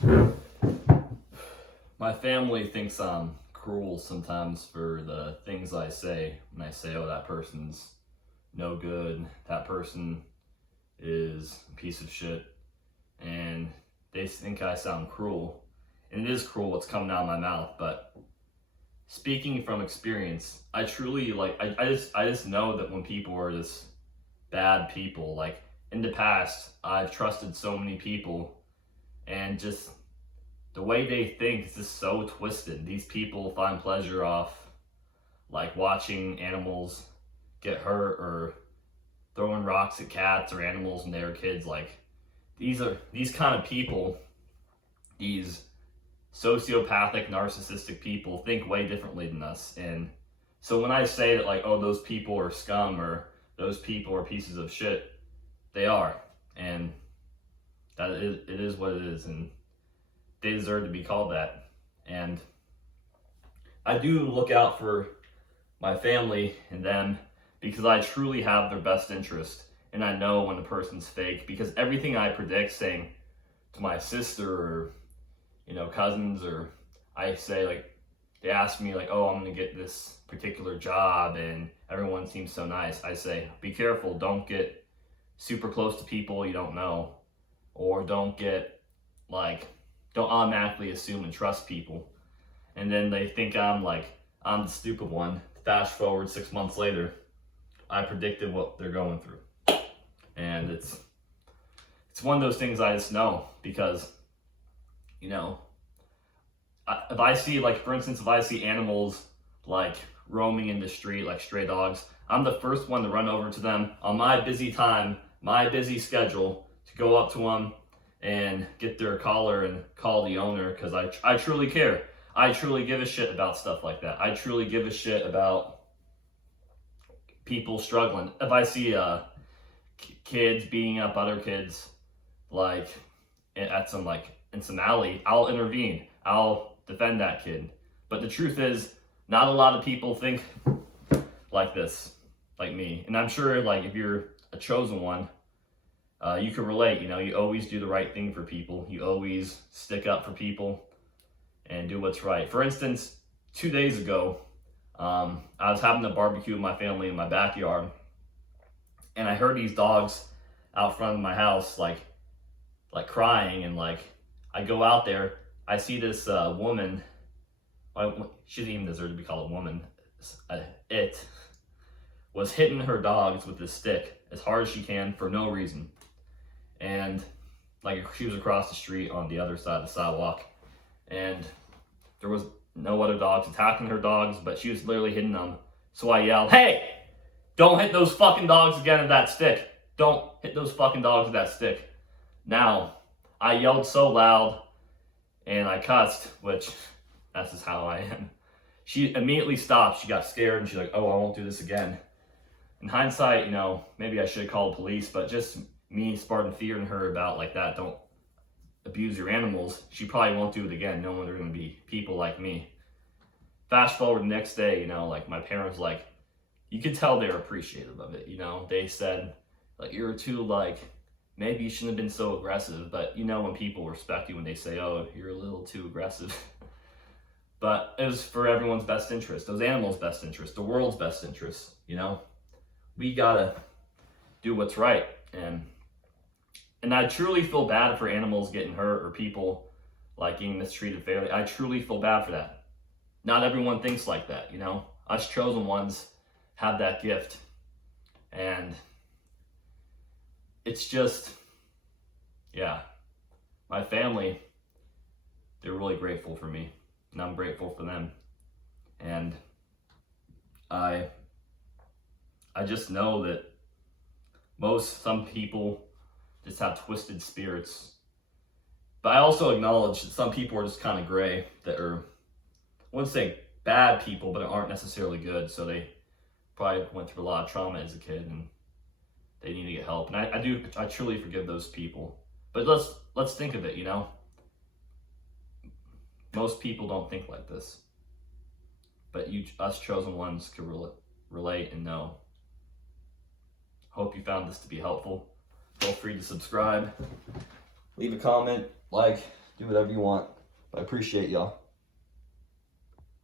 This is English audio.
My family thinks I'm cruel sometimes for the things I say when I say, oh, that person's no good, that person is a piece of shit, and they think I sound cruel. And it is cruel what's coming out of my mouth, but speaking from experience, I truly I just know that when people are just bad people, like in the past, I've trusted so many people, and just the way they think is just so twisted. These people find pleasure off like watching animals get hurt or throwing rocks at cats or animals when they were kids. Like these kind of people, these sociopathic, narcissistic people think way differently than us. And so when I say that, like, oh, those people are scum or those people are pieces of shit, they are. And it is what it is. And they deserve to be called that. And I do look out for my family and them because I truly have their best interest. And I know when a person's fake because everything I predict, saying to my sister or cousins, or I say, like, they ask me like, oh, I'm gonna get this particular job and everyone seems so nice. I say, be careful, don't get super close to people you don't know, or don't automatically assume and trust people. And then they think I'm the stupid one. Fast forward 6 months later, I predicted what they're going through. And it's one of those things I just know because, if I see, like, for instance, if I see animals like roaming in the street, like stray dogs, I'm the first one to run over to them on my busy time, my busy schedule, to go up to them and get their collar and call the owner because I truly care. I truly give a shit about stuff like that. I truly give a shit about people struggling. If I see kids beating up other kids, like at some in some alley, I'll intervene. I'll defend that kid. But the truth is, not a lot of people think like this, like me. And I'm sure, like, if you're a chosen one, you can relate. You always do the right thing for people. You always stick up for people and do what's right. For instance, 2 days ago, I was having a barbecue with my family in my backyard, and I heard these dogs out front of my house, like crying, and I go out there, I see this woman. She didn't even deserve to be called a woman. It was hitting her dogs with this stick as hard as she can for no reason. And she was across the street on the other side of the sidewalk, and there was no other dogs attacking her dogs, but she was literally hitting them. So I yelled, "Hey, don't hit those fucking dogs again with that stick. Don't hit those fucking dogs with that stick." Now, I yelled so loud and I cussed, which that's just how I am. She immediately stopped. She got scared and she's like, "Oh, I won't do this again." In hindsight, maybe I should have called police, but just me sparking fear in her about that, don't abuse your animals, she probably won't do it again, knowing there are going to be people like me. Fast forward the next day, my parents, you could tell they were appreciative of it. They said, "You're too, maybe you shouldn't have been so aggressive," but when people respect you when they say, "Oh, you're a little too aggressive." But it was for everyone's best interest, those animals' best interest, the world's best interest. We gotta do what's right. And I truly feel bad for animals getting hurt or people getting mistreated fairly. I truly feel bad for that. Not everyone thinks like that. Us chosen ones have that gift. And it's just, yeah, my family, they're really grateful for me, and I'm grateful for them. And I just know that some people just have twisted spirits. But I also acknowledge that some people are just kind of gray, that are, I wouldn't say bad people, but aren't necessarily good. So they probably went through a lot of trauma as a kid and they need to get help. And I truly forgive those people. But let's think of it, most people don't think like this. But us chosen ones can relate and know. Hope you found this to be helpful. Feel free to subscribe, leave a comment, do whatever you want. I appreciate y'all.